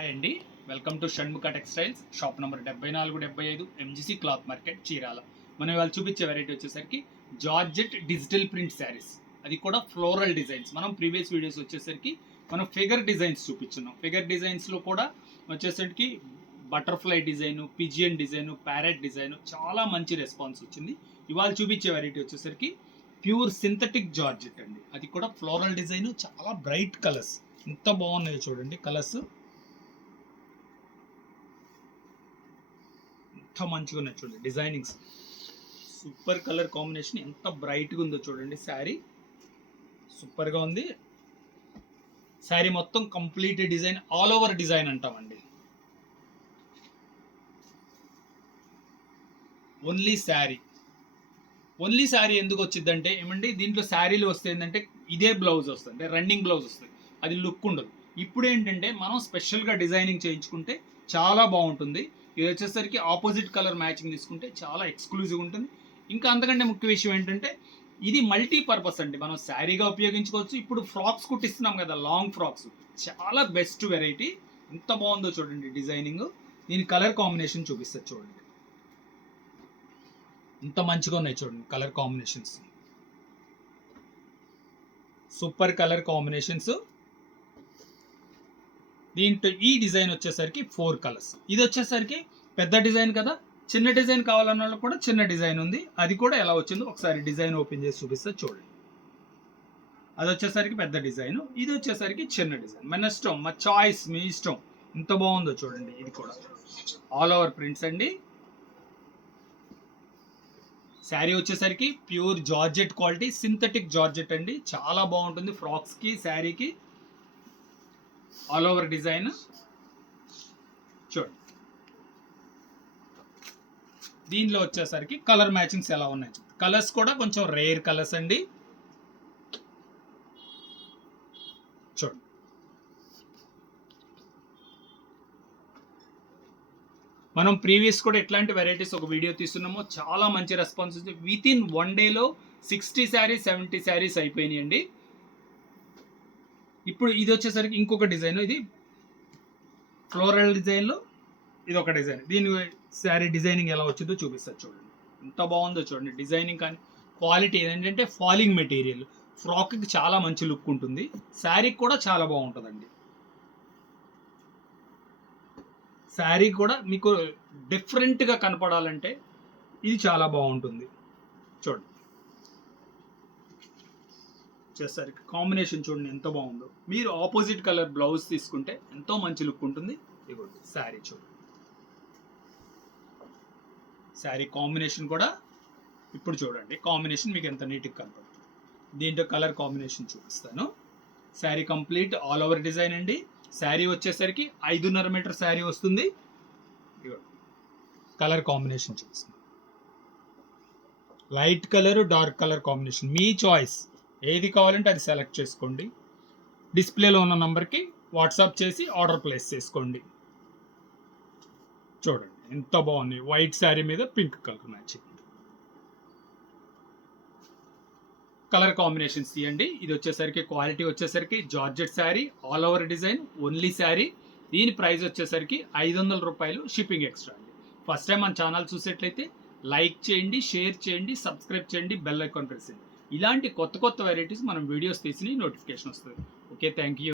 Hi అండి, welcome to Shanmukha textiles, shop number 7475 MGC cloth market, Chirala. మనం ఇవాళ చూపించే వెరైటీ వచ్చేసరికి జార్జెట్ డిజిటల్ ప్రింట్ శారీస్, అది కూడా ఫ్లోరల్ డిజైన్స్. మనం ప్రీవియస్ వీడియోస్ వచ్చేసరికి మనం ఫిగర్ డిజైన్స్ చూపించున్నాం. ఫిగర్ డిజైన్స్లో కూడా వచ్చేసరికి butterfly design, pigeon design, parrot design చాలా మంచి రెస్పాన్స్ వచ్చింది. ఇవాళ చూపించే వెరైటీ వచ్చేసరికి ప్యూర్ సింథటిక్ జార్జెట్ అండి, అది కూడా ఫ్లోరల్ డిజైన్, చాలా బ్రైట్ కలర్స్. ఎంత బాగున్నాయో చూడండి కలర్స్, ఎంత మంచిగా ఉన్నాయి చూడండి. డిజైనింగ్స్ సూపర్, కలర్ కాంబినేషన్ ఎంత బ్రైట్గా ఉందో చూడండి. శారీ సూపర్గా ఉంది. శారీ మొత్తం complete design, all over design అంటామండి. ఓన్లీ శారీ ఎందుకు వచ్చిందంటే ఏమండి, దీంట్లో శారీలు వస్తే ఏంటంటే ఇదే బ్లౌజ్ వస్తుంది, అంటే రన్నింగ్ బ్లౌజ్ వస్తుంది, అది లుక్ ఉండదు. ఇప్పుడు ఏంటంటే మనం స్పెషల్గా డిజైనింగ్ చేయించుకుంటే చాలా బాగుంటుంది. ఇది వచ్చేసరికి ఆపోజిట్ కలర్ మ్యాచింగ్ తీసుకుంటే చాలా ఎక్స్క్లూజివ్ ఉంటుంది. ఇంకా అంతకంటే ముఖ్య విషయం ఏంటంటే ఇది మల్టీపర్పస్ అండి, మనం శారీగా ఉపయోగించుకోవచ్చు. ఇప్పుడు ఫ్రాక్స్ కుట్టిస్తున్నాం కదా, లాంగ్ ఫ్రాక్స్, చాలా బెస్ట్ వెరైటీ. ఎంత బాగుందో చూడండి డిజైనింగ్. దీని కలర్ కాంబినేషన్ చూపిస్తారు చూడండి, ఎంత మంచిగా ఉన్నాయి చూడండి colour combinations. Super colour combinations. దీంట్లో ఈ డిజైన్ వచ్చేసరికి 4 కలర్స్. ఇది వచ్చేసరికి పెద్ద డిజైన్ కదా, చిన్న డిజైన్ కావాలన్న వాళ్ళకి కూడా చిన్న డిజైన్ ఉంది. అది కూడా ఎలా వచ్చిందో ఒకసారి డిజైన్ ఓపెన్ చేసి చూపిస్తే చూడండి. అది వచ్చేసరికి పెద్ద డిజైన్, ఇది వచ్చేసరికి చిన్న డిజైన్. మన ఇష్టం, మా చాయిస్, మీ ఇష్టం. ఎంత బాగుందో చూడండి. ఇది కూడా ఆల్ ఓవర్ ప్రింట్స్ అండి. శారీ వచ్చేసరికి pure georgette quality, synthetic georgette అండి, చాలా బాగుంటుంది. ఫ్రాక్స్కి, శారీకి ఆల్ ఓవర్ డిజైన్ చూడండి. దీనిలో వచ్చేసరికి కలర్ మ్యాచింగ్స్ ఎలా ఉన్నాయి, కలర్స్ కూడా కొంచెం రేర్ కలర్స్ అండి. చూడండి, మనం ప్రీవియస్ కూడా ఎట్లాంటి వెరైటీస్ ఒక వీడియో తీస్తున్నామో చాలా మంచి రెస్పాన్స్ ఉంది. విత్ ఇన్ 1 డేలో 60 శారీస్ 70 శారీస్ అయిపోయినాయండి. ఇప్పుడు ఇది వచ్చేసరికి ఇంకొక డిజైన్, ఇది ఫ్లోరల్ డిజైన్లో ఇది ఒక డిజైన్. దీని శారీ డిజైనింగ్ ఎలా వచ్చిందో చూపిస్తారు చూడండి. ఎంత బాగుందో చూడండి డిజైనింగ్. కానీ క్వాలిటీ ఏంటంటే ఫాలింగ్ మెటీరియల్, ఫ్రాక్కి చాలా మంచి లుక్ ఉంటుంది, శారీకి కూడా చాలా బాగుంటుందండి. శారీ కూడా మీకు డిఫరెంట్గా కనపడాలంటే ఇది చాలా బాగుంటుంది. చూడండి వచ్చేసరికి కాంబినేషన్ చూడండి ఎంత బాగుందో. మీరు ఆపోజిట్ కలర్ బ్లౌజ్ తీసుకుంటే ఎంతో మంచి లుక్ ఉంటుంది. ఇదిగోండి శారీ చూడండి, శారీ కాంబినేషన్ కూడా ఇప్పుడు చూడండి. కాంబినేషన్ మీకు ఎంత నీట్గా కనపడుతుంది. దీంట్లో కలర్ కాంబినేషన్ చూపిస్తాను. Sari complete all over design అండి. శారీ వచ్చేసరికి 5.5 మీటర్ శారీ వస్తుంది. కలర్ కాంబినేషన్ చూపిస్తాను. Light colour, dark colour combination, మీ చాయిస్. ఏది కావాలంటే అది సెలెక్ట్ చేసుకోండి. డిస్ప్లేలో ఉన్న నంబర్కి వాట్సాప్ చేసి ఆర్డర్ ప్లేస్ చేసుకోండి. చూడండి ఎంత బాగుంది, వైట్ శారీ మీద pink colour matching. Colour combinations తీయండి. ఇది వచ్చేసరికి క్వాలిటీ వచ్చేసరికి georgette sari, all over design, only sari. దీని ప్రైస్ వచ్చేసరికి 500 రూపాయలు, షిప్పింగ్ ఎక్స్ట్రా అండి. ఫస్ట్ టైం మన ఛానల్ చూసేట్లయితే లైక్ చేయండి, షేర్ చేయండి, సబ్స్క్రైబ్ చేయండి, బెల్ ఐకాన్ ప్రెస్ చేయండి. ఇలాంటి కొత్త వెరైటీస్ మనం వీడియోస్ తీసి నోటిఫికేషన్ వస్తుంది. Okay, thank you.